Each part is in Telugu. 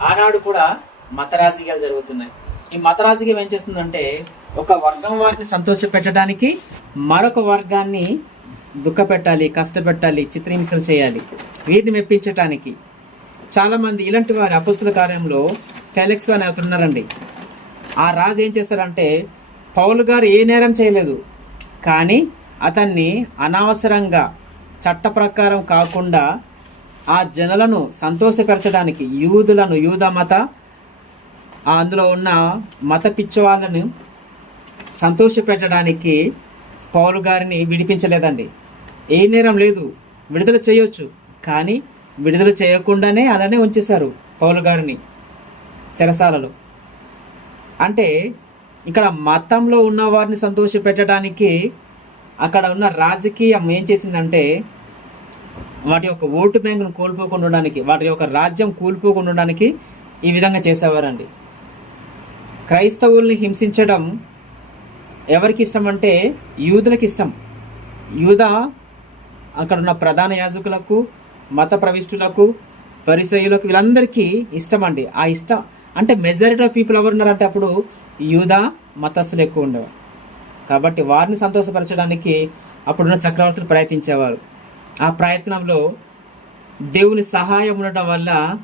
ఆనాడు కూడా మతరాజకీయాలు జరుగుతున్నాయి. ఈ మతరాజకీయం ఏం చేస్తుందంటే ఒక వర్గం వారిని సంతోష పెట్టడానికి మరొక వర్గాన్ని దుఃఖపెట్టాలి కష్టపెట్టాలి చిత్రహింసలు చేయాలి వీటిని మెప్పించటానికి. చాలామంది ఇలాంటి వారి అపస్తుల కార్యంలో ఫెలెక్స్ అని అతను ఉన్నారండి. ఆ రాజు ఏం చేస్తారంటే పౌలు గారు ఏ నేరం చేయలేదు కానీ అతన్ని అనవసరంగా చట్ట ప్రకారం కాకుండా ఆ జనులను సంతోషపరచడానికి యూదులను యూద మత అందులో ఉన్న మత పిచ్చవాళ్ళను సంతోషపెట్టడానికి పౌలు గారిని విడిపించలేదండి. ఏ నేరం లేదు. విడుదల చేయొచ్చు. కానీ విడుదల చేయకుండానే అలానే ఉంచేశారు పౌలు గారిని చెరసాలలో. అంటే ఇక్కడ మతంలో ఉన్న వారిని సంతోషపెట్టడానికి అక్కడ ఉన్న రాజకీయం ఏం చేసిందంటే వాటి యొక్క ఓటు బ్యాంకును కోల్పోకుండా ఉండడానికి వాటి యొక్క రాజ్యం కోల్పోకుండా ఉండడానికి ఈ విధంగా చేసేవారండి. క్రైస్తవుల్ని హింసించడం ఎవరికి ఇష్టం అంటే యూదులకు ఇష్టం. యూద అక్కడ ఉన్న ప్రధాన యాజకులకు మత ప్రవిష్టులకు పరిసయులకు వీళ్ళందరికీ ఇష్టం అండి ఆ ఇష్టం అంటే మెజారిటీ ఆఫ్ పీపుల్ ఎవరు ఉన్నారంటే అప్పుడు యూద మతస్థులు ఎక్కువ ఉండేవారు. కాబట్టి వారిని సంతోషపరచడానికి అప్పుడున్న చక్రవర్తులు ప్రయత్నించేవారు. ఆ ప్రయత్నంలో దేవుని సహాయం ఉండటం వల్ల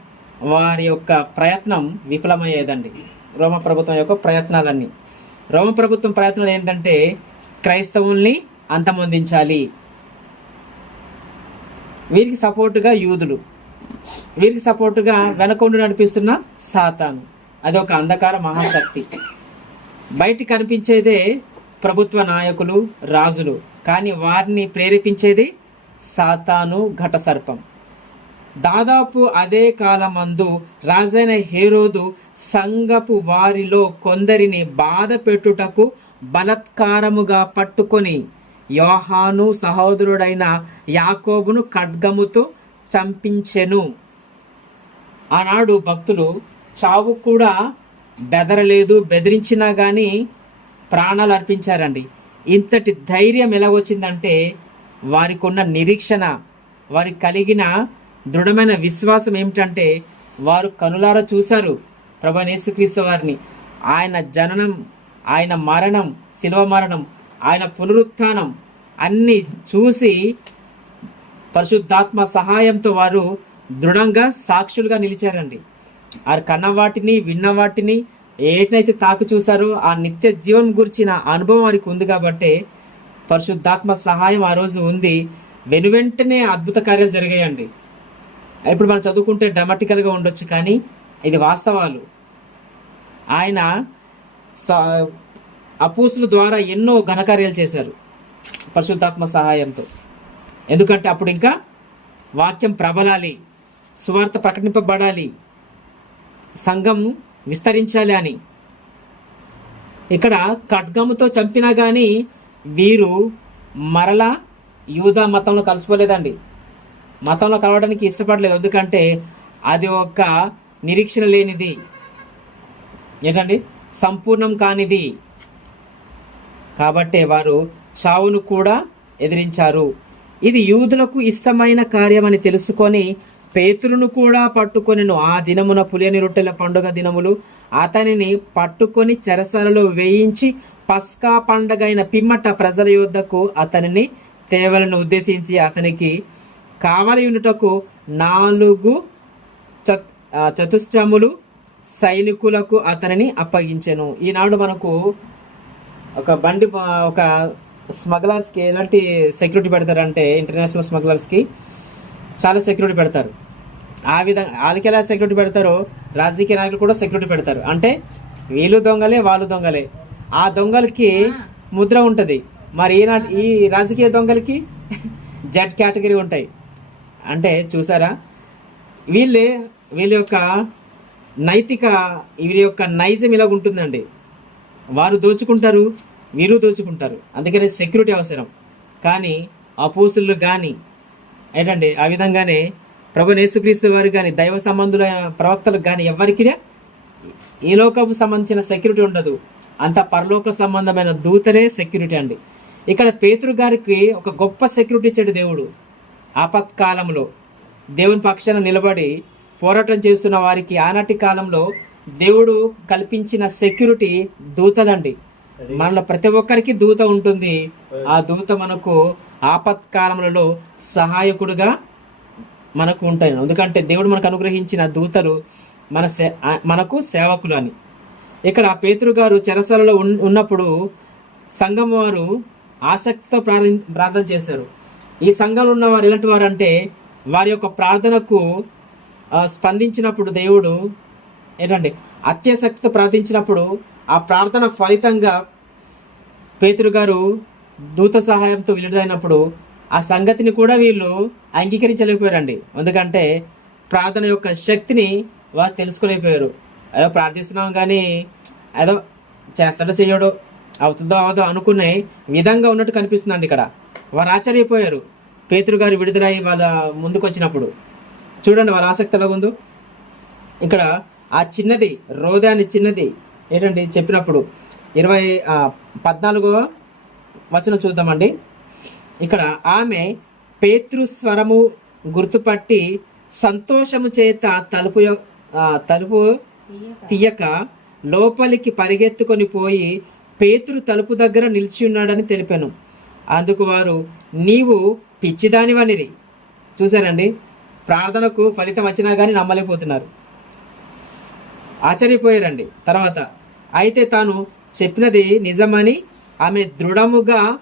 వారి యొక్క ప్రయత్నం విఫలమయ్యేదండి. రోమ ప్రభుత్వం యొక్క ప్రయత్నాలన్నీ. రోమ ప్రభుత్వం ప్రయత్నాలు ఏంటంటే క్రైస్తవుల్ని అంతమొందించాలి. వీరికి సపోర్టుగా యూదులు. వీరికి సపోర్టుగా వెనకొండు నడిపిస్తున్న సాతాను. అది ఒక అంధకార మహాశక్తి. బయటికి కనిపించేదే ప్రభుత్వ నాయకులు రాజులు. కానీ వారిని ప్రేరేపించేది సాతాను ఘట సర్పం దాదాపు అదే కాలమందు రాజైన హేరోదు సంగపు వారిలో కొందరిని బాధ పెట్టుటకు బలత్కారముగా పట్టుకొని యోహాను సహోదరుడైన యాకోబును ఖడ్గముతో చంపించెను. ఆనాడు భక్తులు చావు కూడా బెదరలేదు బెదిరించినా కానీ ప్రాణాలు అర్పించారండి. ఇంతటి ధైర్యం ఎలా వచ్చిందంటే వారికి ఉన్న నిరీక్షణ వారికి కలిగిన దృఢమైన విశ్వాసం ఏమిటంటే వారు కనులారా చూశారు ప్రభు యేసుక్రీస్తు వారిని. ఆయన జననం ఆయన మరణం శిలువ మరణం ఆయన పునరుత్థానం అన్నీ చూసి పరిశుద్ధాత్మ సహాయంతో వారు దృఢంగా సాక్షులుగా నిలిచారండి. ఆ కన్న వాటిని విన్న వాటిని ఏటైతే తాకు చూసారో ఆ నిత్య జీవం గురించిన అనుభవం వారికి ఉంది కాబట్టి పరిశుద్ధాత్మ సహాయం ఆ రోజు ఉంది. వెనువెంటనే అద్భుత కార్యాలు జరిగాయండి. ఇప్పుడు మనం చదువుకుంటే డ్రమాటికల్గా ఉండొచ్చు కానీ ఇది వాస్తవాలు. ఆయన స- ద్వారా ఎన్నో ఘనకార్యాలు చేశారు పరిశుద్ధాత్మ సహాయంతో. ఎందుకంటే అప్పుడు ఇంకా వాక్యం ప్రబలాలి సువార్త ప్రకటింపబడాలి సంఘం విస్తరించాలి అని. ఇక్కడ ఖడ్గముతో చంపినా కానీ వీరు మరలా యూదా మతంలో కలిసిపోలేదండి మతంలో కలవడానికి ఇష్టపడలేదు. ఎందుకంటే అది ఒక నిరీక్షణ లేనిది. ఏంటండి? సంపూర్ణం కానిది. కాబట్టే వారు చావును కూడా ఎదిరించారు. ఇది యూదులకు ఇష్టమైన కార్యమని తెలుసుకొని పేతురును కూడా పట్టుకొనిను. ఆ దినమున పులియని రొట్టెల పండుగ దినములు అతనిని పట్టుకొని చెరసలలో వేయించి పస్కా పండగైన పిమ్మట ప్రజల యొద్దకు అతనిని తేవలను ఉద్దేశించి అతనికి కావలి నాలుగు చత్ చతుష్ట్రములు సైనికులకు అతనిని అప్పగించెను. ఈనాడు మనకు ఒక బండి ఒక స్మగ్లర్స్కి ఎలాంటి సెక్యూరిటీ పెడతారంటే ఇంటర్నేషనల్ స్మగ్లర్స్కి చాలా సెక్యూరిటీ పెడతారు. ఆ విధంగా వాళ్ళకి ఎలా సెక్యూరిటీ పెడతారో రాజకీయ నాయకులు కూడా సెక్యూరిటీ పెడతారు. అంటే వీళ్ళు దొంగలే వాళ్ళు దొంగలే. ఆ దొంగలకి ముద్ర ఉంటుంది. మరి ఈనాటి ఈ రాజకీయ దొంగలకి జెడ్ కేటగిరీ ఉంటాయి. అంటే చూసారా? వీళ్ళే వీళ్ళ యొక్క నైతిక వీరి యొక్క నైజం ఇలాగ ఉంటుందండి. వారు దోచుకుంటారు వీరు దోచుకుంటారు. అందుకనే సెక్యూరిటీ అవసరం. కానీ అపోస్తులు కానీ ఏంటండి? ఆ విధంగానే ప్రభు యేసుక్రీస్తు వారు కానీ దైవ సంబంధులైన ప్రవక్తలకు కానీ ఎవరికి ఈ లోకపు సంబంధించిన సెక్యూరిటీ ఉండదు. అంత పరలోక సంబంధమైన దూతలే సెక్యూరిటీ అండి. ఇక్కడ పేతురు గారికి ఒక గొప్ప సెక్యూరిటీ ఇచ్చాడు దేవుడు. ఆపత్కాలంలో దేవుని పక్షాన నిలబడి పోరాటం చేస్తున్న వారికి ఆనాటి కాలంలో దేవుడు కల్పించిన సెక్యూరిటీ దూతలండి. మనలో ప్రతి ఒక్కరికి దూత ఉంటుంది. ఆ దూత మనకు ఆపత్కాలములలో సహాయకుడుగా మనకు ఉంటాయి. ఎందుకంటే దేవుడు మనకు అనుగ్రహించిన దూతలు మన మనకు సేవకులు అని. ఇక్కడ పేతురు గారు చెరసలలో ఉన్నప్పుడు సంఘం వారు ఆసక్తితో ప్రార్థన ప్రార్థన చేశారు. ఈ సంఘంలో ఉన్న వారు ఎలాంటి వారు అంటే వారి యొక్క ప్రార్థనకు స్పందించినప్పుడు దేవుడు ఏంటంటే అత్యాసక్తితో ప్రార్థించినప్పుడు ఆ ప్రార్థన ఫలితంగా పేతురు గారు దూత సహాయంతో విడుదలైనప్పుడు ఆ సంగతిని కూడా వీళ్ళు అంగీకరించలేకపోయారండి. ఎందుకంటే ప్రార్థన యొక్క శక్తిని వారు తెలుసుకోలేకపోయారు. ఏదో ప్రార్థిస్తున్నాం కానీ ఏదో చేస్తాడో చేయడో అవుతుందో అవదో అనుకునే విధంగా ఉన్నట్టు కనిపిస్తుందండి ఇక్కడ. వారు ఆశ్చర్యపోయారు. పేతురు గారు విడుదలై వాళ్ళ ముందుకు వచ్చినప్పుడు చూడండి వాళ్ళ ఆసక్తి ఎలాగుందో. ఇక్కడ ఆ చిన్నది రోదాని అని చిన్నది ఏంటండి చెప్పినప్పుడు. ఇరవై పద్నాలుగో వచనం చూద్దామండి. ఇక్కడ ఆమె పేతృస్వరము గుర్తుపట్టి సంతోషము చేత తలుపు తలుపు తీయక లోపలికి పరిగెత్తుకొని పోయి పేతురు తలుపు దగ్గర నిలిచి ఉన్నాడని తెలిపాను. అందుకు వారు నీవు పిచ్చిదానివనిరి. చూశారండి? ప్రార్థనకు ఫలితం వచ్చినా కానీ నమ్మలేకపోతున్నారు. ఆశ్చర్యపోయారండి. తర్వాత అయితే తాను చెప్పినది నిజమని ఆమె దృఢముగా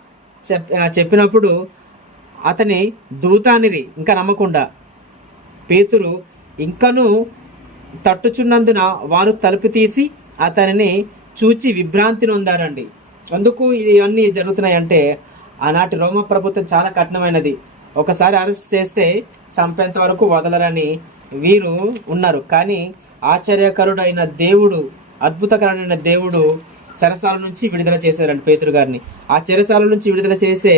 చెప్ చెప్పినప్పుడు అతని దూతానిరి ఇంకా నమ్మకుండా. పేతురు ఇంకను తట్టుచున్నందున వారు తలుపు తీసి అతనిని చూచి విభ్రాంతి నొందారండి. అందుకు ఇవన్నీ జరుగుతున్నాయంటే ఆనాటి రోమ ప్రభుత్వం చాలా కఠినమైనది. ఒకసారి అరెస్ట్ చేస్తే చంపేంత వరకు వదలరని వీరు ఉన్నారు. కానీ ఆశ్చర్యకరుడైన దేవుడు అద్భుతకరమైన దేవుడు చెరసాల నుంచి విడుదల చేశారండి పేతురు గారిని. ఆ చెరసాల నుంచి విడుదల చేసే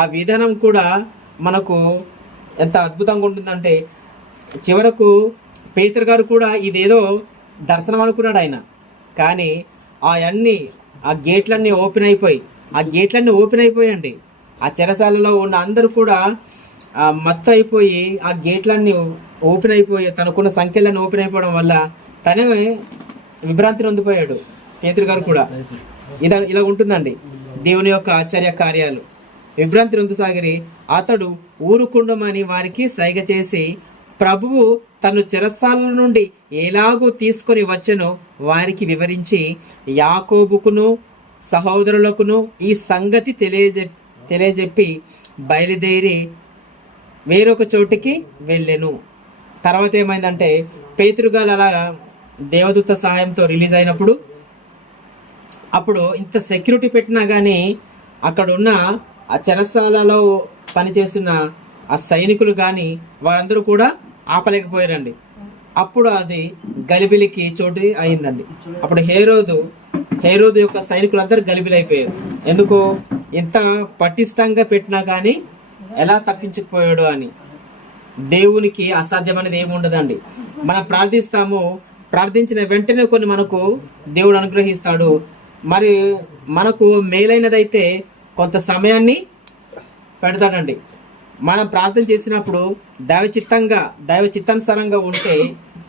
ఆ విధానం కూడా మనకు ఎంత అద్భుతంగా ఉంటుందంటే చివరకు పేతురు గారు కూడా ఇదేదో దర్శనం అనుకున్నాడు ఆయన. కానీ అవన్నీ ఆ గేట్లన్నీ ఓపెన్ అయిపోయి ఆ గేట్లన్నీ ఓపెన్ అయిపోయండి. ఆ చెరసాలలో ఉన్న అందరూ కూడా ఆ మత్తు అయిపోయి ఆ గేట్లన్నీ ఓపెన్ అయిపోయి తనకున్న సంఖ్యలన్నీ ఓపెన్ అయిపోవడం వల్ల తనే విభ్రాంతి నొందిపోయాడు. పేతురు గారు కూడా. ఇలా ఇలా ఉంటుందండి. దేవుని యొక్క ఆశ్చర్య కార్యాలు. విభ్రాంతి నొందసాగిరి. అతడు ఊరుకుండమని వారికి సైగ చేసి ప్రభువు తను చెరసాల నుండి ఎలాగో తీసుకొని వచ్చెనో వారికి వివరించి యాకోబుకును సహోదరులకును ఈ సంగతి తెలియజె తెలియజెప్పి బయలుదేరి వేరొక చోటికి వెళ్ళెను. తర్వాత ఏమైందంటే పేతురుగాలు అలా దేవదూత సహాయంతో రిలీజ్ అయినప్పుడు అప్పుడు ఇంత సెక్యూరిటీ పెట్టినా కానీ అక్కడ ఉన్న ఆ చెరసాలలో పనిచేస్తున్న ఆ సైనికులు కానీ వారందరూ కూడా ఆపలేకపోయారండి. అప్పుడు అది గలిబిలికి చోటు అయిందండి. అప్పుడు హేరోదు హేరోదు యొక్క సైనికులందరూ గలిబిలైపోయారు. ఎందుకు? ఇంత పటిష్టంగా పెట్టినా కానీ ఎలా తప్పించకపోయాడు అని. దేవునికి అసాధ్యమైనది ఏమి ఉండదండి. మనం ప్రార్థిస్తాము. ప్రార్థించిన వెంటనే కొన్ని మనకు దేవుడు అనుగ్రహిస్తాడు. మరి మనకు మేలైనదైతే కొంత సమయాన్ని పెడతాడండి. మనం ప్రార్థన చేసినప్పుడు దైవచిత్తంగా దైవ చిత్తానుసారంగా ఉంటే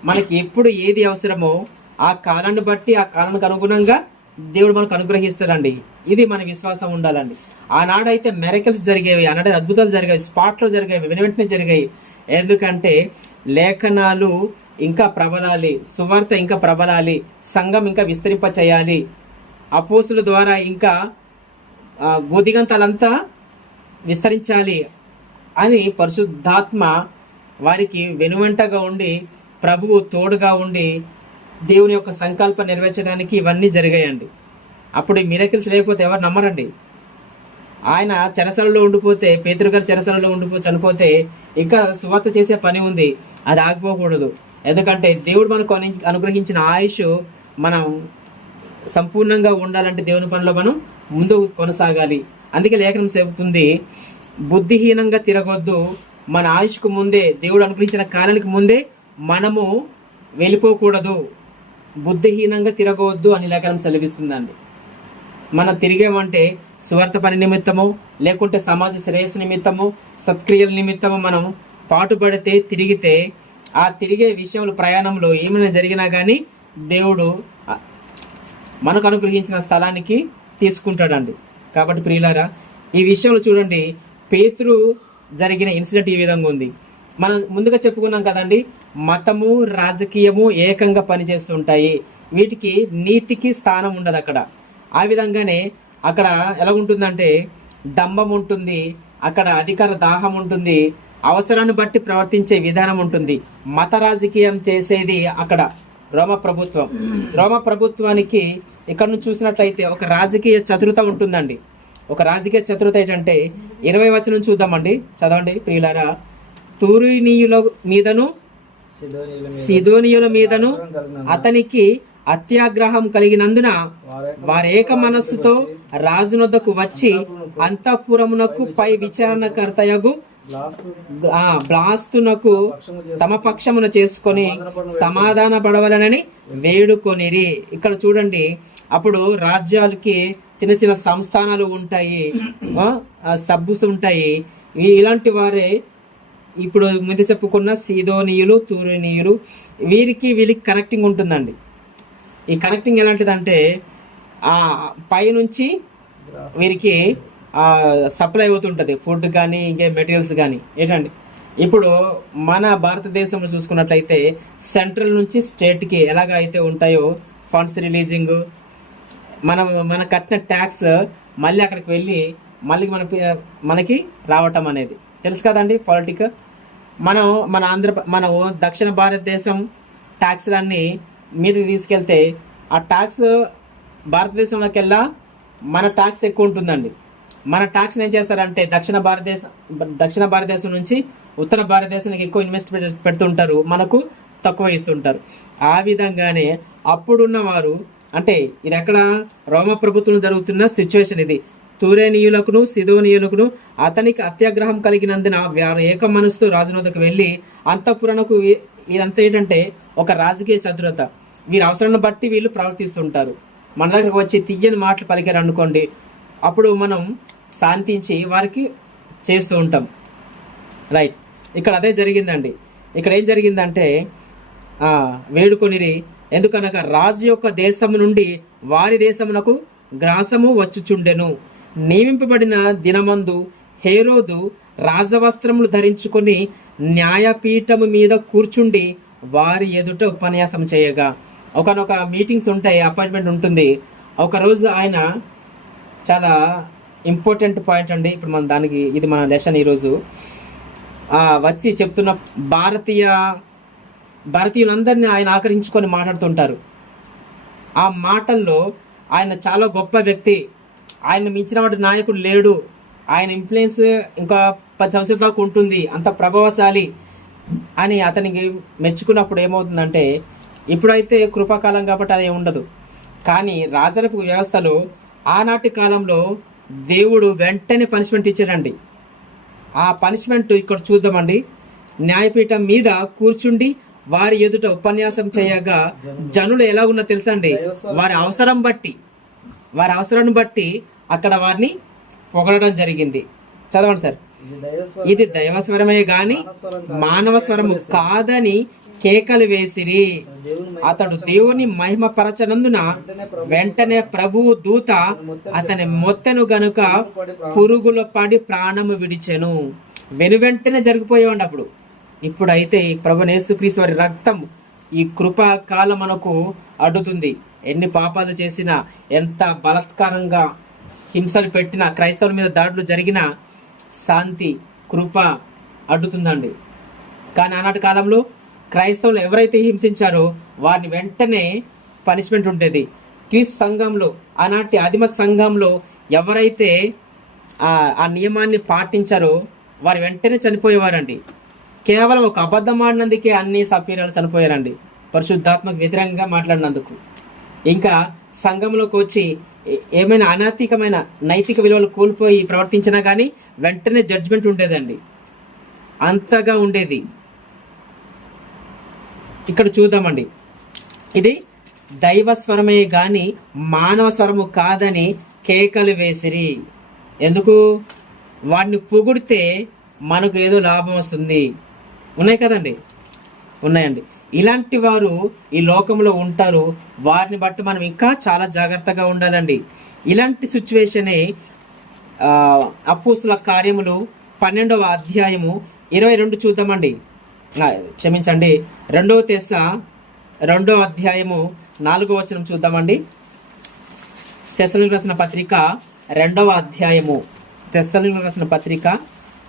మనకి ఎప్పుడు ఏది అవసరమో ఆ కాలాన్ని బట్టి ఆ కాలానికి అనుగుణంగా దేవుడు మనకు అనుగ్రహిస్తాడండి. ఇది మన విశ్వాసం ఉండాలండి. ఆనాడైతే మెరకల్స్ జరిగేవి ఆనాడు అద్భుతాలు జరిగాయి స్పాట్లో జరిగేవి వెను వెంటనే జరిగాయి ఎందుకంటే లేఖనాలు ఇంకా ప్రబలాలి సువార్త ఇంకా ప్రబలాలి సంఘం ఇంకా విస్తరింప చేయాలి అపోస్తుల ద్వారా ఇంకా ఆ, విస్తరించాలి. అని పరిశుద్ధాత్మ వారికి వెనువెంటగా ఉండి ప్రభువు తోడుగా ఉండి దేవుని యొక్క సంకల్పం నెరవేర్చడానికి ఇవన్నీ జరిగాయండి. అప్పుడు మిరకిల్స్ లేకపోతే ఎవరు నమ్మరండి. ఆయన చెరసలలో ఉండిపోతే పేతృగారు చెరసలలో ఉండిపో చనిపోతే ఇంకా సువార్త చేసే పని ఉంది. అది ఆగిపోకూడదు. ఎందుకంటే దేవుడు మనకు అను- అనుగ్రహించిన ఆయుష్ మనం సంపూర్ణంగా ఉండాలంటే దేవుని పనిలో మనం ముందు కొనసాగాలి. అందుకే లేఖనం చెబుతుంది బుద్ధిహీనంగా తిరగొద్దు. మన ఆయుష్కు ముందే దేవుడు అనుగ్రహించిన కాలానికి ముందే మనము వెళ్ళిపోకూడదు. బుద్ధిహీనంగా తిరగవద్దు అని లేఖనం సెలవిస్తుందండి. మనం తిరిగామంటే స్వార్థ పని నిమిత్తము లేకుంటే సమాజ శ్రేయస్సు నిమిత్తము సత్క్రియల నిమిత్తము మనం పాటుపడితే తిరిగితే ఆ తిరిగే విషయంలో ప్రయాణంలో ఏమైనా జరిగినా కానీ దేవుడు మనకు అనుగ్రహించిన స్థలానికి తీసుకుంటాడండి. కాబట్టి ప్రియులారా ఈ విషయంలో చూడండి పేతురు జరిగిన ఇన్సిడెంట్ ఈ విధంగా ఉంది. మనం ముందుగా చెప్పుకున్నాం కదండి మతము రాజకీయము ఏకంగా పనిచేస్తుంటాయి. వీటికి నీతికి స్థానం ఉండదు అక్కడ. ఆ విధంగానే అక్కడ ఎలా ఉంటుందంటే డంబం ఉంటుంది అక్కడ అధికార దాహం ఉంటుంది అవసరాన్ని బట్టి ప్రవర్తించే విధానం ఉంటుంది. మత రాజకీయం చేసేది అక్కడ రోమ ప్రభుత్వం. రోమ ప్రభుత్వానికి ఇక్కడ నుంచి చూసినట్లయితే ఒక రాజకీయ చతురత ఉంటుందండి. ఒక రాజకీయ చతురత ఏంటంటే ఇరవై వచనం చూద్దామండి. చదవండి ప్రియులారా. తూరినీయుల మీదను సిదోనియుల మీదను అతనికి అత్యాగ్రహం కలిగినందున వారేక మనస్సుతో రాజునొద్దకు వచ్చి అంతఃపురమునకు పై విచారణకర్తయగు బ్లాస్తునకు తమ పక్షమున చేసుకొని సమాధాన పడవలనని వేడుకొనిరి. ఇక్కడ చూడండి అప్పుడు రాజ్యాలకి చిన్న చిన్న సంస్థానాలు ఉంటాయి. సబ్బుస్ ఉంటాయి. ఇలాంటి వారే ఇప్పుడు ముందు చెప్పుకున్న సీదోనీయులు తూరినీయులు వీరికి వీరికి కనెక్టింగ్ ఉంటుందండి. ఈ కనెక్టింగ్ ఎలాంటిదంటే ఆ పైనుంచి వీరికి సప్లై అవుతుంటుంది. ఫుడ్ కానీ ఇంకే మెటీరియల్స్ కానీ ఏంటండి? ఇప్పుడు మన భారతదేశంలో చూసుకున్నట్లయితే సెంట్రల్ నుంచి స్టేట్కి ఎలాగ అయితే ఉంటాయో ఫండ్స్ రిలీజింగ్ మనం మన కట్టిన ట్యాక్స్ మళ్ళీ అక్కడికి వెళ్ళి మళ్ళీ మన మనకి రావటం అనేది. తెలుసు కదండి పాలిటిక్? మనం మన ఆంధ్ర మన దక్షిణ భారతదేశం ట్యాక్స్లన్నీ మీదకి తీసుకెళ్తే ఆ ట్యాక్స్ భారతదేశంలోకెల్లా మన ట్యాక్స్ ఎక్కువ ఉంటుందండి. మన ట్యాక్స్ని ఏం చేస్తారంటే దక్షిణ భారతదేశం దక్షిణ భారతదేశం నుంచి ఉత్తర భారతదేశానికి ఎక్కువ ఇన్వెస్ట్ పెడుతుంటారు మనకు తక్కువ ఇస్తుంటారు. ఆ విధంగానే అప్పుడున్న వారు అంటే ఇది ఎక్కడ రోమ ప్రభుత్వం జరుగుతున్న సిచ్యువేషన్ ఇది. తూరేనీయులకును సిదోనీయులకును అతనికి అత్యాగ్రహం కలిగినందున వారు ఏక మనసుతో రాజునోదకు వెళ్ళి అంతఃపురణకు ఇదంతా ఏంటంటే ఒక రాజకీయ చతురత. వీరి అవసరాన్ని బట్టి వీళ్ళు ప్రవర్తిస్తుంటారు. మన దగ్గరకు వచ్చి తీయని మాటలు పలికారు అనుకోండి. అప్పుడు మనం శాంతించి వారికి చేస్తూ ఉంటాం. రైట్. ఇక్కడ అదే జరిగిందండి. ఇక్కడ ఏం జరిగిందంటే ఆ, వేడుకొనిరి ఎందుకనగా రాజు యొక్క దేశము నుండి వారి దేశమునకు గ్రాసము వచ్చుచుండెను. నియమింపబడిన దినమందు హేరోదు రాజవస్త్రములు ధరించుకొని న్యాయపీఠము మీద కూర్చుండి వారి ఎదుట ఉపన్యాసం చేయగా. ఒకనొక మీటింగ్స్ ఉంటాయి అపాయింట్మెంట్ ఉంటుంది. ఒకరోజు ఆయన చాలా ఇంపార్టెంట్ పాయింట్ అండి. ఇప్పుడు మన దానికి ఇది మన లెసన్ ఈరోజు. వచ్చి చెప్తున్న భారతీయ భారతీయులందరినీ ఆయన ఆకరించుకొని మాట్లాడుతుంటారు. ఆ మాటల్లో ఆయన చాలా గొప్ప వ్యక్తి. ఆయన మించిన వాటి నాయకుడు లేడు. ఆయన ఇన్ఫ్లుయెన్స్ ఇంకా పది సంవత్సరాల దాకా ఉంటుంది. అంత ప్రభావశాలి అని అతనికి మెచ్చుకున్నప్పుడు ఏమవుతుందంటే ఇప్పుడైతే కృపాకాలం కాబట్టి అది ఉండదు. కానీ రాజరపు వ్యవస్థలో ఆనాటి కాలంలో దేవుడు వెంటనే పనిష్మెంట్ ఇచ్చాడండి. ఆ పనిష్మెంట్ ఇక్కడ చూద్దామండి. న్యాయపీఠం మీద కూర్చుండి వారి ఎదుట ఉపన్యాసం చేయగా జనులు ఎలా ఉన్నా తెలుసండి వారి అవసరం బట్టి వారి అవసరాన్ని బట్టి అక్కడ వారిని పొగడడం జరిగింది. చదవండి సార్. ఇది దైవస్వరమే గాని మానవ స్వరము కాదని కేకలు వేసిరి. అతడు దేవుని మహిమ పరచనందున వెంటనే ప్రభువు దూత అతని మొత్తను గనుక పురుగులో పడి ప్రాణము విడిచెను. వెను వెంటనే జరిగిపోయేవాడి అప్పుడు. ఇప్పుడైతే ఈ ప్రభు వారి రక్తం ఈ కృపా కాలం మనకు అడ్డుతుంది. ఎన్ని పాపాలు చేసినా ఎంత బలత్కారంగా హింసలు పెట్టినా క్రైస్తవుల మీద దాడులు జరిగినా శాంతి కృప అడ్డుతుందండి. కానీ ఆనాటి కాలంలో క్రైస్తవులు ఎవరైతే హింసించారో వారిని వెంటనే పనిష్మెంట్ ఉండేది. క్రీస్తు సంఘంలో ఆనాటి ఆదిమ సంఘంలో ఎవరైతే ఆ ఆ నియమాన్ని పాటించారో వారు వెంటనే చనిపోయేవారండి. కేవలం ఒక అబద్ధం ఆడినందుకే అన్ని సభ్యురాలు చనిపోయారండి. పరిశుద్ధాత్మకు వ్యతిరేకంగా మాట్లాడినందుకు. ఇంకా సంఘంలోకి వచ్చి ఏమైనా అనాతికమైన నైతిక విలువలు కోల్పోయి ప్రవర్తించినా కానీ వెంటనే జడ్జ్మెంట్ ఉండేదండి. అంతగా ఉండేది. ఇక్కడ చూద్దామండి. ఇది దైవ స్వరమే గాని మానవ స్వరము కాదని కేకలు వేసిరి. ఎందుకు? వాడిని పొగిడితే మనకు ఏదో లాభం వస్తుంది. ఉన్నాయి కదండి? ఉన్నాయండి. ఇలాంటి వారు ఈ లోకంలో ఉంటారు. వారిని బట్టి మనం ఇంకా చాలా జాగ్రత్తగా ఉండాలండి. ఇలాంటి సిచ్యువేషనే అప్పుస్తుల కార్యములు పన్నెండవ అధ్యాయము ఇరవై రెండు చూద్దామండి. క్షమించండి. రెండవ తెస రెండవ అధ్యాయము నాలుగో వచనం చూద్దామండి. తెస్సలకు రాసిన పత్రిక రెండవ అధ్యాయము. తెస్సలకు రాసిన పత్రిక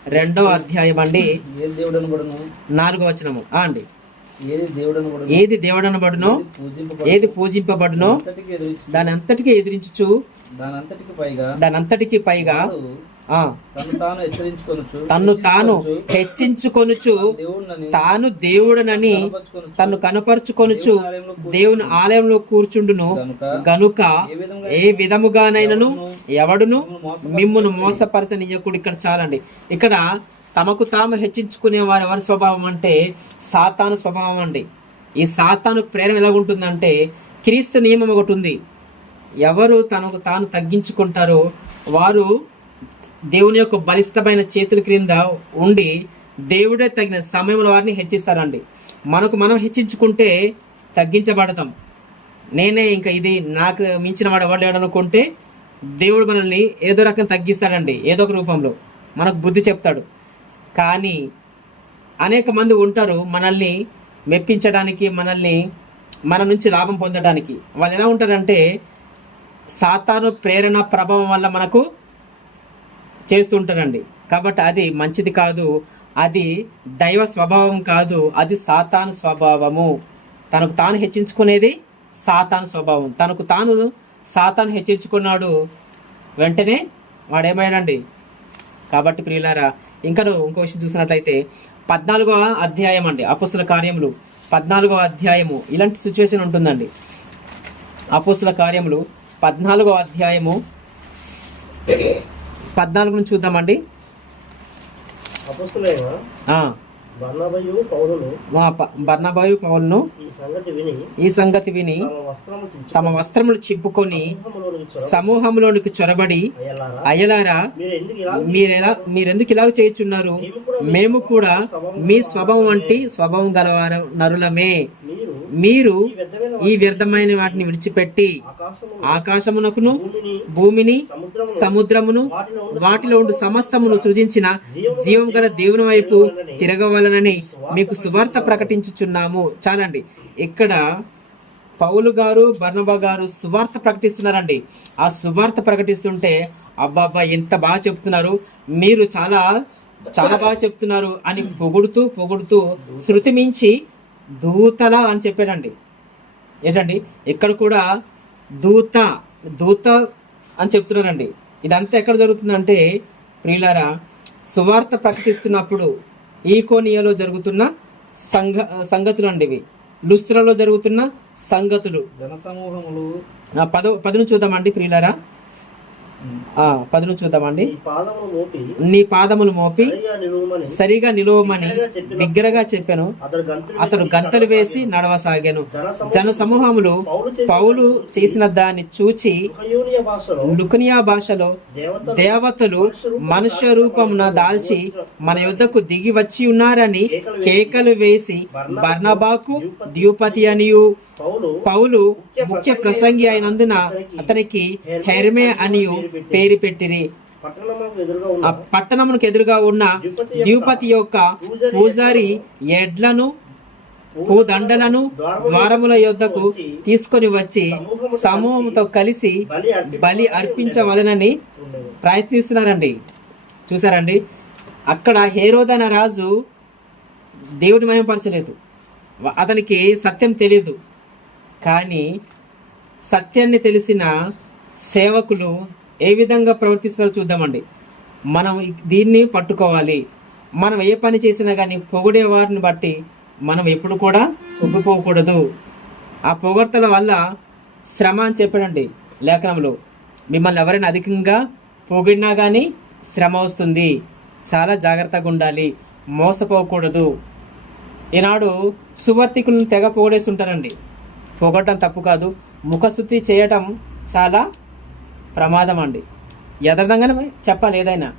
రెండవ అధ్యాయం అండి. నాలుగో వచనము. అండి. ఏది దేవుడు అనబడును ఏది పూజింపబడునో? దాని అంతటికి ఎదిరించుచు. దాని అంతటికి పైగా తను తాను తన్ను తాను హెచ్చించుకొనుచు దేవుడినని తాను దేవుడనని. తన్ను కనపరుచుకొనుచు దేవుని ఆలయంలో కూర్చుండును. గనుక ఏ విధముగానైనను ఎవడును మిమ్మును మోసపరచనీయకుడు ఇక్కడ చాలండి. ఇక్కడ తమకు తాము హెచ్చించుకునే వారి ఎవరి స్వభావం అంటే సాతాను స్వభావం అండి. ఈ సాతాను ప్రేరణ ఎలా ఉంటుందంటే క్రీస్తు నియమం ఒకటి ఉంది. ఎవరు తనకు తాను తగ్గించుకుంటారో వారు దేవుని యొక్క బలిష్టమైన చేతుల క్రింద ఉండి దేవుడే తగిన సమయంలో వారిని హెచ్చిస్తారండి మనకు మనం హెచ్చించుకుంటే తగ్గించబడతాం. నేనే ఇంకా ఇది నాకు మించిన వాడు ఎవరు లేడు అనుకుంటే దేవుడు మనల్ని ఏదో రకం తగ్గిస్తాడండి. ఏదో ఒక రూపంలో మనకు బుద్ధి చెప్తాడు. కానీ అనేక మంది ఉంటారు మనల్ని మెప్పించడానికి మనల్ని మన నుంచి లాభం పొందడానికి. వాళ్ళు ఎలా ఉంటారంటే సాతాను ప్రేరణ ప్రభావం వల్ల మనకు చేస్తుంటారండి. కాబట్టి అది మంచిది కాదు. అది దైవ స్వభావం కాదు. అది సాతాను స్వభావము. తనకు తాను హెచ్చించుకునేది సాతాను స్వభావం. తనకు తాను సాతాను హెచ్చించుకున్నాడు వెంటనే వాడేమైనాడండి కాబట్టి ప్రియులారా ఇంకా ఇంకో విషయం చూసినట్లయితే పద్నాలుగవ అధ్యాయం అండి అపుస్తుల కార్యములు. పద్నాలుగవ అధ్యాయము ఇలాంటి సిచ్యువేషన్ ఉంటుందండి. అపుస్తుల కార్యములు పద్నాలుగవ అధ్యాయము. పద్నాలుగు నుంచి చూద్దామండి. బర్నబాయు పౌలను ఈ సంగతి విని తమ వస్త్రములు చొరవ సమూహంలోనికి చొరబడి అయ్యలారా ఇలా మీరెలా మీరెందుకు ఇలాగ చేయుచున్నారు? మేము కూడా మీ స్వభావం వంటి స్వభావం గలవారు నరులమే. మీరు ఈ వ్యర్థమైన వాటిని విడిచిపెట్టి ఆకాశము ఆకాశమునకును భూమిని భూమిని సముద్రము సముద్రమును వాటిలో ఉండు సమస్తమును సృజించిన జీవం గల దేవుని వైపు తిరగవలనని మీకు సువార్త ప్రకటించుచున్నాము. చాలండి. ఇక్కడ పౌలు గారు బర్నబా గారు సువార్త ప్రకటిస్తున్నారండి. ఆ సువార్త ప్రకటిస్తుంటే అబ్బాబ్బా ఎంత బాగా చెప్తున్నారు. మీరు చాలా చాలా బాగా చెప్తున్నారు అని పొగుడుతూ పొగుడుతూ శృతి మించి దూతల అని చెప్పాడండి. ఏంటండి? ఇక్కడ కూడా దూత దూత అని చెప్తున్నారండి. ఇదంతా ఎక్కడ జరుగుతుందంటే ప్రియులారా సువార్త ప్రకటిస్తున్నప్పుడు ఈ కోనియాలో జరుగుతున్న సంఘ సంగతులు అండి ఇవి లుస్త్రలో జరుగుతున్న సంగతులు. జనసమూహములు. పద పదును చూద్దామండి ప్రియులారా. పదును చూద్దామండి. నీ పాదములు మోపి సరిగా నిలువమని బిగ్గరగా చెప్పాను. అతడు గంతులు వేసి నడవసాగాను. జన సమూహములు పౌలు చేసిన దాన్ని చూచి లుకనియా భాషలో దేవత దేవతలు మనుష్య రూపమున దాల్చి మన యుద్ధకు దిగి వచ్చి ఉన్నారని కేకలు వేసి బర్నబాకు ద్యూపతి అనియు పౌలు పౌలు ముఖ్య ప్రసంగి అయినందున అతనికి హెర్మే అనియు పేరు పెట్టిరి. పట్టణమునకు ఎదురుగా ఉన్న ద్యూపతి యొక్క పూజారి ఎడ్లను పూదండలను ద్వారముల యొద్దకు తీసుకొని వచ్చి సమూహంతో కలిసి బలి అర్పి బలి అర్పించవలనని. ప్రయత్నిస్తున్నారండి. చూసారండి? అక్కడ హేరోదన రాజు దేవుని మహిమపరచలేదు. వ- అతనికి సత్యం తెలియదు. కానీ సత్యాన్ని తెలిసిన సేవకులు ఏ విధంగా ప్రవర్తిస్తున్నారో చూద్దామండి. మనం దీన్ని పట్టుకోవాలి. మనం ఏ పని చేసినా కానీ పొగిడే వారిని బట్టి మనం ఎప్పుడు కూడా ఉబ్బిపోకూడదు ఆ పొగడ్తల వల్ల శ్రమ అని చెప్పడండి లేఖనంలో. మిమ్మల్ని ఎవరైనా అధికంగా పొగిడినా కానీ శ్రమ వస్తుంది. చాలా జాగ్రత్తగా ఉండాలి. మోసపోకూడదు. ఈనాడు సువర్తికులను తెగ పొగడేస్తుంటారండి. పొగడటం తప్పు కాదు. ముఖస్థుతి చేయటం చాలా ప్రమాదం అండి. యథార్థంగానే చెప్పాలి ఏదైనా.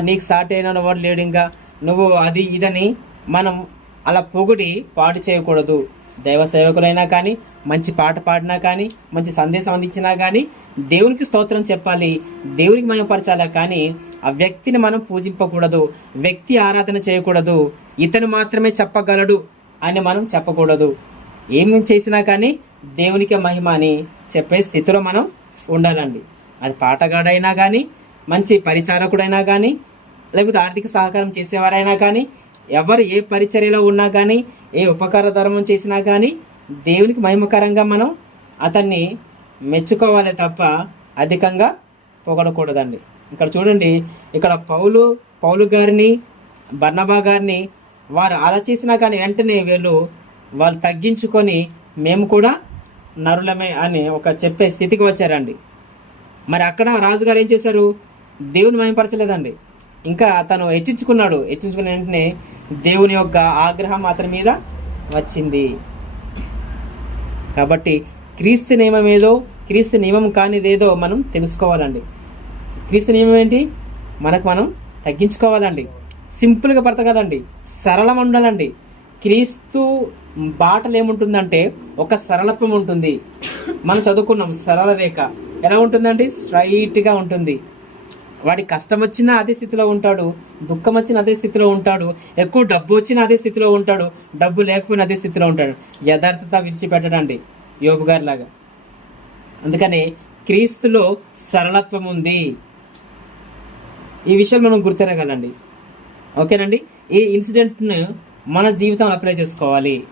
నీకు సాటి అయిన వాడు లేడు ఇంకా. నువ్వు అది ఇదని మనం అలా పొగిడి పాటు చేయకూడదు. దైవ సేవకులైనా కానీ మంచి పాట పాడినా కానీ మంచి సందేశం అందించినా కానీ దేవునికి స్తోత్రం చెప్పాలి. దేవునికి మయపరచాలా కానీ ఆ వ్యక్తిని మనం పూజింపకూడదు. వ్యక్తి ఆరాధన చేయకూడదు. ఇతను మాత్రమే చెప్పగలడు అని మనం చెప్పకూడదు. ఏమి చేసినా కానీ దేవునికి మహిమ అని చెప్పే స్థితిలో మనం ఉండాలండి అది పాటగాడైనా కానీ మంచి పరిచారకుడైనా కానీ లేకపోతే ఆర్థిక సహకారం చేసేవారైనా కానీ ఎవరు ఏ పరిచర్యలో ఉన్నా కానీ ఏ ఉపకార ధర్మం చేసినా కానీ దేవునికి మహిమకరంగా మనం అతన్ని మెచ్చుకోవాలి తప్ప అధికంగా పొగడకూడదండి. ఇక్కడ చూడండి ఇక్కడ పౌలు పౌలు గారిని బర్ణబా గారిని వారు అలా చేసినా కానీ వెంటనే వీళ్ళు వాళ్ళు తగ్గించుకొని మేము కూడా నరులమే అని ఒక చెప్పే స్థితికి వచ్చారండి. మరి అక్కడ రాజుగారు ఏం చేశారు? దేవుని మయంపరచలేదండి ఇంకా తను హెచ్చించుకున్నాడు. హెచ్చించుకున్న వెంటనే దేవుని యొక్క ఆగ్రహం అతని మీద వచ్చింది. కాబట్టి క్రీస్తు నియమం ఏదో క్రీస్తు నియమం కానిదేదో మనం తెలుసుకోవాలండి. క్రీస్తు నియమం ఏంటి? మనకు మనం తగ్గించుకోవాలండి. సింపుల్గా బ్రతకాలండి సరళం ఉండాలండి. క్రీస్తు బాటలు ఏముంటుందంటే ఒక సరళత్వం ఉంటుంది మనం చదువుకున్నాం సరళ రేఖ ఎలా ఉంటుందండి? స్ట్రైట్గా ఉంటుంది. వాడి కష్టం వచ్చినా అదే స్థితిలో ఉంటాడు. దుఃఖం వచ్చిన అదే స్థితిలో ఉంటాడు. ఎక్కువ డబ్బు వచ్చినా అదే స్థితిలో ఉంటాడు. డబ్బు లేకపోయినా అదే స్థితిలో ఉంటాడు. యథార్థత విడిచిపెట్టడండి. యోగు గారి లాగా అందుకని క్రీస్తులో సరళత్వం ఉంది ఈ విషయం మనం గుర్తిరగాలండి. ఓకేనండి? ఈ ఇన్సిడెంట్ను మన జీవితంలో అప్లై చేసుకోవాలి.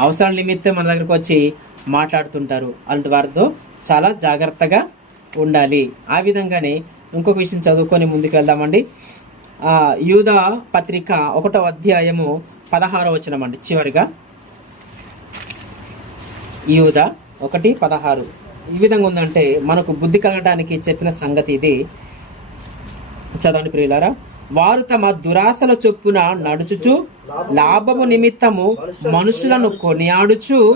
అవసరం నిమిత్తం మన దగ్గరకు వచ్చి మాట్లాడుతుంటారు. అలాంటి వారితో చాలా జాగ్రత్తగా ఉండాలి. ఆ విధంగానే ఇంకొక విషయం చదువుకొని ముందుకు వెళ్దామండి యూద పత్రిక ఒకటో అధ్యాయము పదహారో వచనం అండి. చివరిగా యూద ఒకటి పదహారు. ఈ విధంగా ఉందంటే మనకు బుద్ధి కలగడానికి చెప్పిన సంగతి ఇది. చదవండి ప్రియులారా. వారు తమ దురాశల చొప్పున నడుచుచు లాభము నిమిత్తము మనుషులను కొనియాడుచు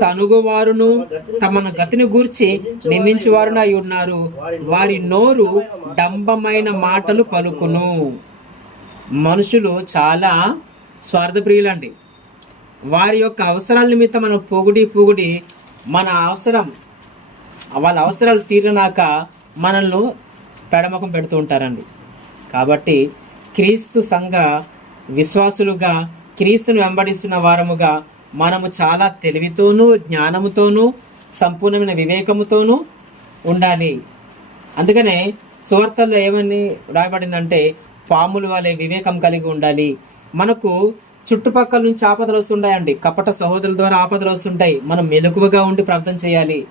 సనుగువారును తమను గతిని గూర్చి నిందించువారునై ఉన్నారు. వారి నోరు డంబమైన మాటలు పలుకును. మనుషులు చాలా స్వార్థప్రియులండి. వారి యొక్క అవసరాల నిమిత్తం మనం పొగుడి పొగుడి మన అవసరం వాళ్ళ అవసరాలు తీరినాక మనల్ని పెడమకం పెడుతూ ఉంటారండి. కాబట్టి క్రీస్తు సంఘ విశ్వాసులుగా క్రీస్తును వెంబడిస్తున్న వారముగా మనము చాలా తెలివితోనూ జ్ఞానముతోనూ సంపూర్ణమైన వివేకముతోనూ ఉండాలి. అందుకనే సువార్తల్లో ఏమని రాయబడిందంటే పాములు వలె వివేకం కలిగి ఉండాలి. మనకు చుట్టుపక్కల నుంచి ఆపదలు వస్తుంటాయండి. కపట సహోదరుల ద్వారా ఆపదలు వస్తుంటాయి. మనం మెలకువగా ఉండి ప్రార్థన చేయాలి.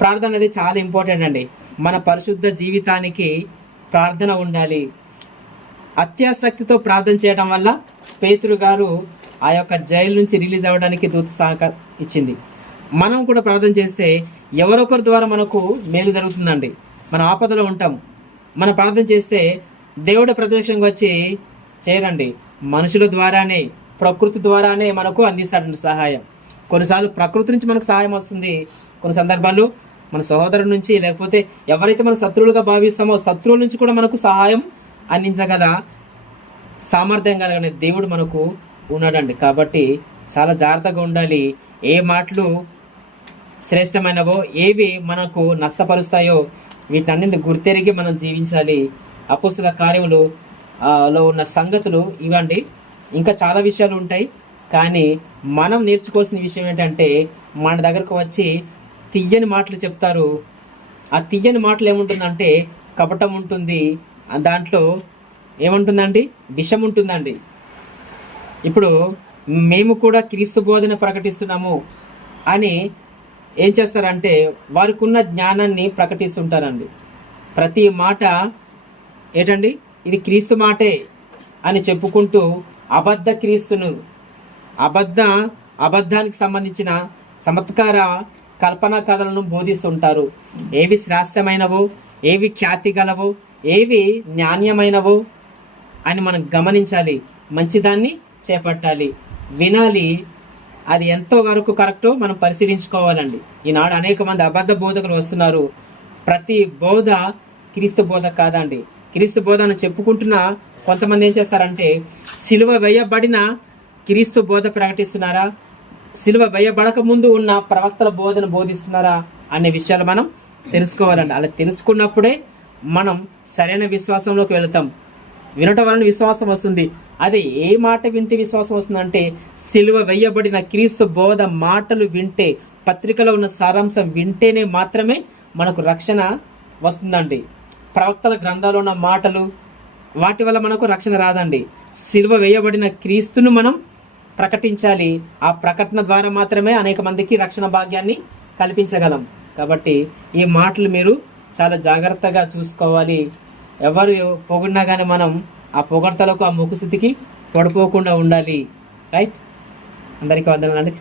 ప్రార్థన అనేది చాలా ఇంపార్టెంట్ అండి. మన పరిశుద్ధ జీవితానికి ప్రార్థన ఉండాలి. అత్యాసక్తితో ప్రార్థన చేయడం వల్ల పేతురు గారు ఆ యొక్క జైలు నుంచి రిలీజ్ అవ్వడానికి దూత సహకారం ఇచ్చింది. మనం కూడా ప్రార్థన చేస్తే ఎవరొకరి ద్వారా మనకు మేలు జరుగుతుందండి. మన ఆపదలో ఉంటాం. మనం ప్రార్థన చేస్తే దేవుడు ప్రత్యక్షంగా వచ్చి చేయరండి. మనుషుల ద్వారానే ప్రకృతి ద్వారానే మనకు అందిస్తాడండి సహాయం. కొన్నిసార్లు ప్రకృతి నుంచి మనకు సహాయం వస్తుంది. కొన్ని సందర్భాల్లో మన సహోదరుడి నుంచి లేకపోతే ఎవరైతే మన శత్రువులుగా భావిస్తామో శత్రువుల నుంచి కూడా మనకు సహాయం అందించగల సామర్థ్యం కలిగిన దేవుడు మనకు ఉన్నాడండి. కాబట్టి చాలా జాగ్రత్తగా ఉండాలి. ఏ మాటలు శ్రేష్టమైనవో ఏవి మనకు నష్టపరుస్తాయో వీటన్నింటి గుర్తెరిగి మనం జీవించాలి. అపుస్తుల కార్యములు లో ఉన్న సంగతులు ఇవ్వండి ఇంకా చాలా విషయాలు ఉంటాయి. కానీ మనం నేర్చుకోవాల్సిన విషయం ఏంటంటే మన దగ్గరకు వచ్చి తియ్యని మాటలు చెప్తారు. ఆ తియ్యని మాటలు ఏముంటుందంటే కపటం ఉంటుంది. దాంట్లో ఏముంటుందండి? విషం ఉంటుందండి. ఇప్పుడు మేము కూడా క్రీస్తు బోధన ప్రకటిస్తున్నాము అని ఏం చేస్తారంటే వారికి ఉన్న జ్ఞానాన్ని ప్రకటిస్తుంటారండి. ప్రతి మాట ఏంటండి? ఇది క్రీస్తు మాటే అని చెప్పుకుంటూ అబద్ధ క్రీస్తును అబద్ధ అబద్ధానికి సంబంధించిన చమత్కార కల్పనా కథలను బోధిస్తుంటారు. ఏవి శ్రేష్టమైనవో ఏవి ఖ్యాతి గలవో ఏవి నాణ్యమైనవో అని మనం గమనించాలి. మంచిదాన్ని చేపట్టాలి. వినాలి. అది ఎంతో వరకు కరెక్టో మనం పరిశీలించుకోవాలండి. ఈనాడు అనేక మంది అబద్ధ బోధకులు వస్తున్నారు. ప్రతి బోధ క్రీస్తు బోధ కాదండి. క్రీస్తు బోధ అని చెప్పుకుంటున్న కొంతమంది ఏం చేస్తారంటే సిలువ వేయబడిన క్రీస్తు బోధ ప్రకటిస్తున్నారా? సిలువ వేయబడక ముందు ఉన్న ప్రవక్తల బోధన బోధిస్తున్నారా అనే విషయాలు మనం తెలుసుకోవాలండి. అలా తెలుసుకున్నప్పుడే మనం సరైన విశ్వాసంలోకి వెళతాం. వినటం వలన విశ్వాసం వస్తుంది. అదే ఏ మాట వింటే విశ్వాసం వస్తుందంటే సిలువ వేయబడిన క్రీస్తు బోధ మాటలు వింటే పత్రికలో ఉన్న సారాంశం వింటేనే మాత్రమే మనకు రక్షణ వస్తుందండి. ప్రవక్తల గ్రంథాలు ఉన్న మాటలు వాటి వల్ల మనకు రక్షణ రాదండి. సిలువ వేయబడిన క్రీస్తును మనం ప్రకటించాలి. ఆ ప్రకటన ద్వారా మాత్రమే అనేక మందికి రక్షణ భాగ్యాన్ని కల్పించగలం. కాబట్టి ఈ మాటలు మీరు చాలా జాగ్రత్తగా చూసుకోవాలి. ఎవరు పొగిడినా కానీ మనం ఆ పొగడతలకు ఆ ముఖస్థితికి పడిపోకుండా ఉండాలి. రైట్? అందరికీ వందనాలండి